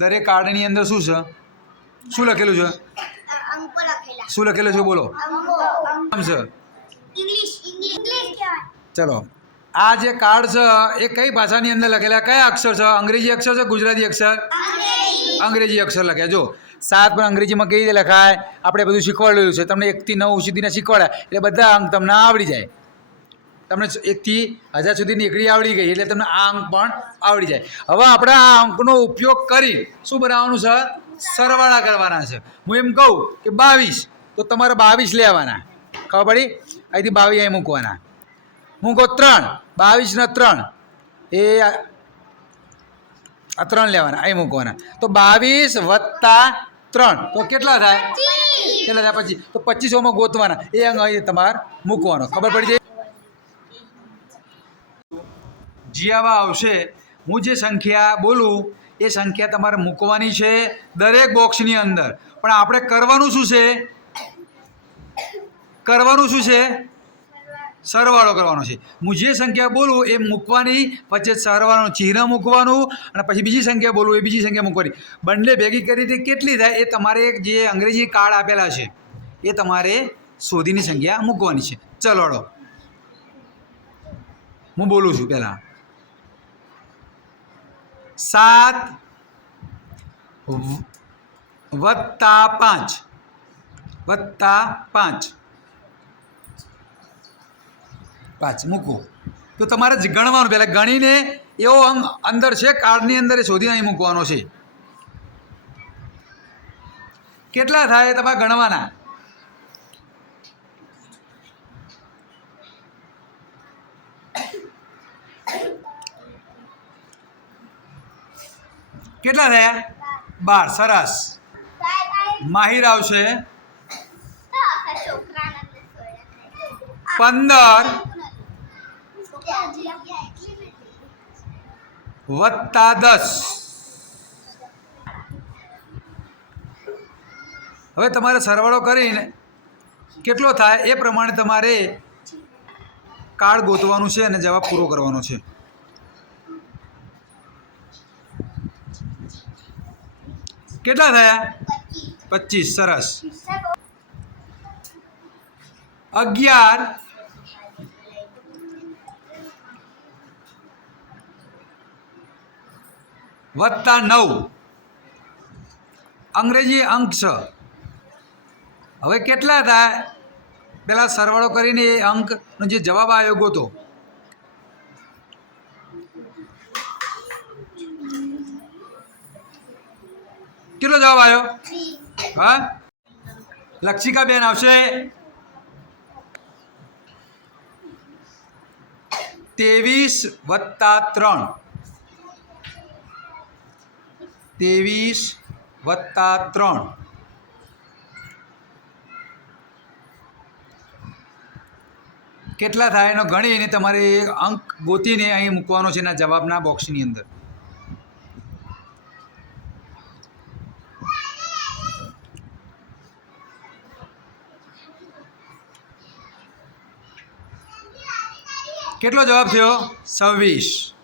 દરેક કાર્ડની અંદર શું છે? શું લખેલું છે? શું લખેલું છે? બોલો. આમ છે? ચલો. આ જે કાર્ડ છે એ કઈ ભાષાની અંદર લખેલા? કયા અક્ષર છે? અંગ્રેજી અક્ષર છે ગુજરાતી અક્ષર? અંગ્રેજી. અંગ્રેજી અક્ષર લખ્યા. જો સાત પણ અંગ્રેજીમાં કેવી રીતે લખાય? આપણે બધું શીખવાડેલું છે. તમને એકથી નવ સુધીને શીખવાડે. એટલે બધા અંક તમને આવડી જાય. તમને એકથી હજાર સુધીની એકડી આવડી ગઈ એટલે તમને આ અંક પણ આવડી જાય. હવે આપણે આ અંકનો ઉપયોગ કરી શું બનાવવાનું છે? સરવાળા કરવાના છે. હું એમ કહું કે બાવીસ તો તમારે બાવીસ લેવાના. ખબર પડી? અહીંથી બાવીસ અહીં મૂકવાના. હું કહું ત્રણ બાવીસના ત્રણ. એ આ આ ત્રણ લેવાના અહીં મૂકવાના. તો બાવીસ વત્તા ત્રણ તો કેટલા થાય? કેટલા થાય? પચીસ. તો પચીસોમાં ગોતવાના. એ અંગ અહીં તમારે મૂકવાનો. ખબર પડી જાય? જીયાવા આવશે, હું જે સંખ્યા બોલું, એ સંખ્યા તમારે મૂકવાની છે દરેક બોક્સની અંદર. પણ આપણે કરવાનું શું છે? કરવાનું શું છે? સરવાળો કરવાનો છે. હું જે સંખ્યા બોલું, એ મૂકવાની, પછી સરવાળાનું ચિહ્ન મૂકવાનું, અને પછી બીજી સંખ્યા બોલું, એ બીજી સંખ્યા મૂકવાની. બંને ભેગી કરીને કેટલી થાય, એ તમારે જે અંગ્રેજી કાર્ડ આપેલા છે, એ તમારે શોધીની સંખ્યા મૂકવાની છે. ચલો હું બોલું છું પહેલાં. સાત, વત્તા પાંચ. વત્તા પાંચ. પાંચ, મૂકો. તો તમારે જ ગણવાનું પહેલાં ગણીને એવો આમ અંદર છે, કાર્ડની અંદર એ શોધીને અહીં મૂકવાનો છે. કેટલા થાય તમારે ગણવાના? કેટલા થયા? બાર. સરસ. માહિર આવશે. પંદર. વત્તા દસ. હવે તમારે સરવાળો કરીને કેટલો થાય એ પ્રમાણે તમારે કાર્ડ ગોતવાનું છે અને જવાબ પૂરો કરવાનો છે. કેટલા થયા? પચીસ. સરસ. અગિયાર. વત્તા નવ. અંગ્રેજી અંક છ. હવે કેટલા થાય? પેલા સરવાળો કરીને એ અંકનો જે જવાબ આવ્યો ગોતો કેટલો જવાબ આવ્યો હા? લક્ષિકાબેન આવશે. ત્રેવીસ વત્તા ત્રણ. ત્રેવીસ વત્તા ત્રણ. કેટલા થાય એનો ગણીને તમારે અંક ગોતીને અહીં મૂકવાનો છે એના જવાબના બોક્સની અંદર. કેટલો જવાબ થયો? છવ્વીસ.